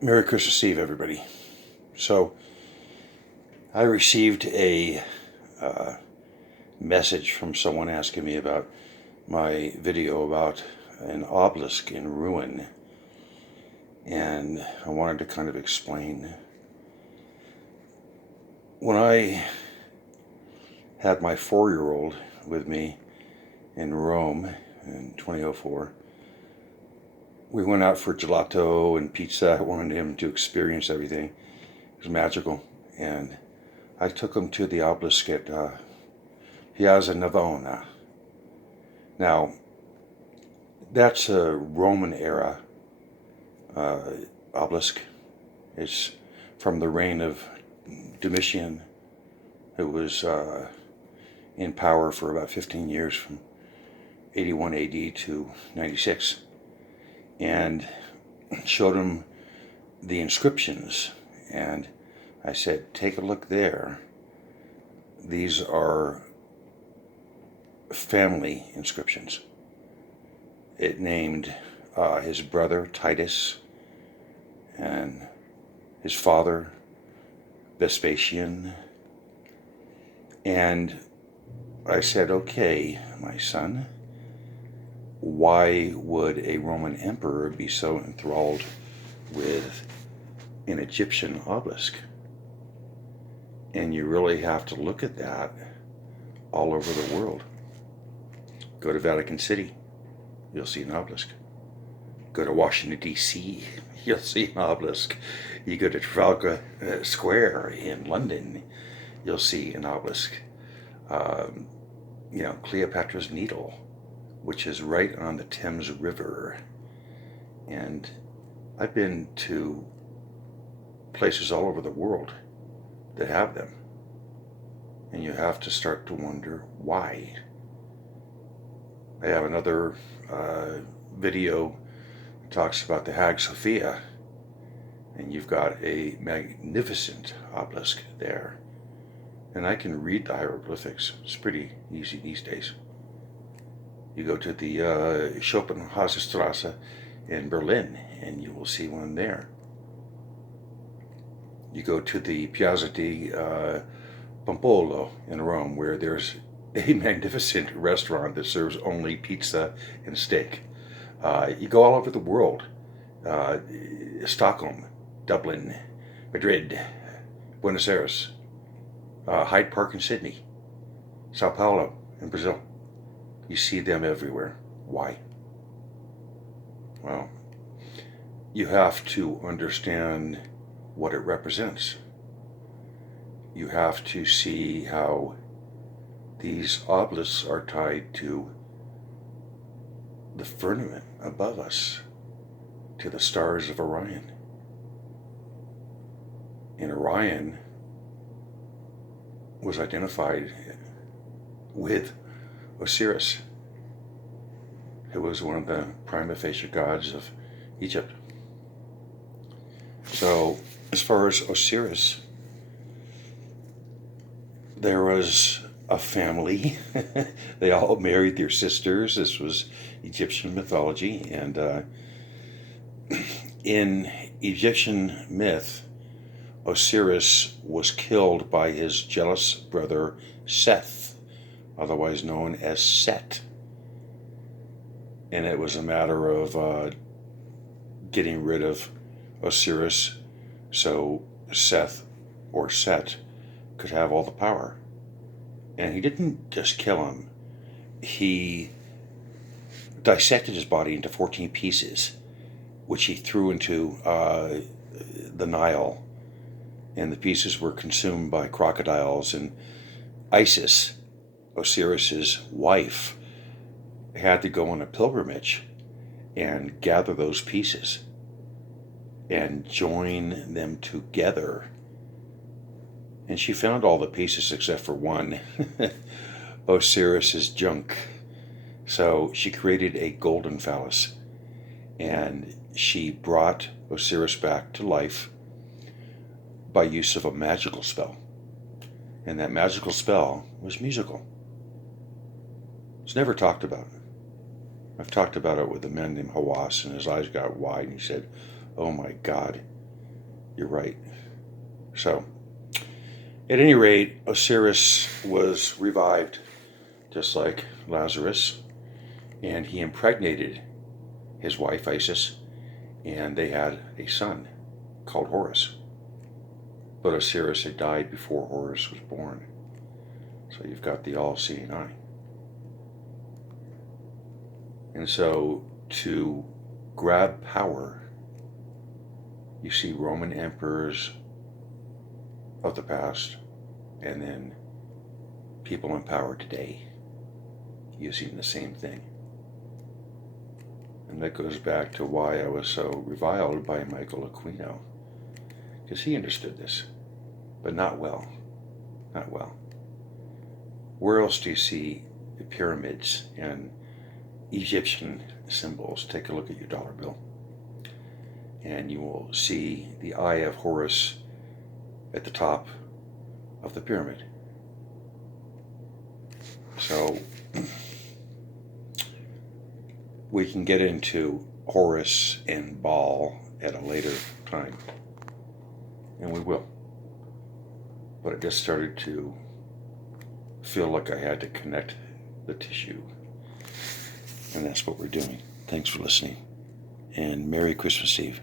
Merry Christmas Eve, everybody. So, I received a uh, message from someone asking me about my video about an obelisk in ruin, and I wanted to kind of explain. When I had my 4-year-old with me in Rome in 2004, we went out for gelato and pizza. I wanted him to experience everything. It was magical, and I took him to the obelisk at Piazza Navona. Now, that's a Roman era uh, obelisk. It's from the reign of Domitian, who was in power for about 15 years, from 81 AD to 96, and showed him the inscriptions. And I said, take a look there. These are family inscriptions. It named his brother Titus and his father Vespasian. And I said, okay, my son, why would a Roman emperor be so enthralled with an Egyptian obelisk? And you really have to look at that all over the world. Go to Vatican City, you'll see an obelisk. Go to Washington, D.C., you'll see an obelisk. You go to Trafalgar Square in London, you'll see an obelisk. Cleopatra's Needle, which is right on the Thames River. And I've been to places all over the world that have them. And you have to start to wonder why. I have another video that talks about the Hagia Sophia, and you've got a magnificent obelisk there. And I can read the hieroglyphics. It's pretty easy these days. You go to the Schopenhauerstrasse in Berlin, and you will see one there. You go to the Piazza di Pompolo in Rome, where there's a magnificent restaurant that serves only pizza and steak. You go all over the world. Stockholm, Dublin, Madrid, Buenos Aires, Hyde Park in Sydney, Sao Paulo in Brazil. You see them everywhere. Why? Well, you have to understand what it represents. You have to see how these obelisks are tied to the firmament above us, to the stars of Orion. And Orion was identified with Osiris, who was one of the prima facie gods of Egypt. So, as far as Osiris, there was a family. They all married their sisters. This was Egyptian mythology. And in Egyptian myth, Osiris was killed by his jealous brother Seth, otherwise known as Set. And it was a matter of getting rid of Osiris so Seth, or Set, could have all the power. And he didn't just kill him. He dissected his body into 14 pieces, which he threw into the Nile. And the pieces were consumed by crocodiles. And Isis, Osiris's wife, had to go on a pilgrimage and gather those pieces and join them together. And she found all the pieces except for one, Osiris's junk. So she created a golden phallus, and she brought Osiris back to life by use of a magical spell. And that magical spell was musical. It's never talked about. I've talked about it with a man named Hawass, and his eyes got wide, and he said, "Oh my God, You're right. So, at any rate, Osiris was revived, just like Lazarus, and he impregnated his wife Isis, and they had a son called Horus. But Osiris had died before Horus was born. So you've got the all-seeing eye. And so to grab power, you see Roman emperors of the past, and then people in power today using the same thing. And that goes back to why I was so reviled by Michael Aquino, because he understood this, but not well. Not well. Where else do you see the pyramids and Egyptian symbols? Take a look at your dollar bill, and you will see the eye of Horus at the top of the pyramid. So we can get into Horus and Baal at a later time, and we will. But it just started to feel like I had to connect the tissue, and that's what we're doing. Thanks for listening, and Merry Christmas Eve.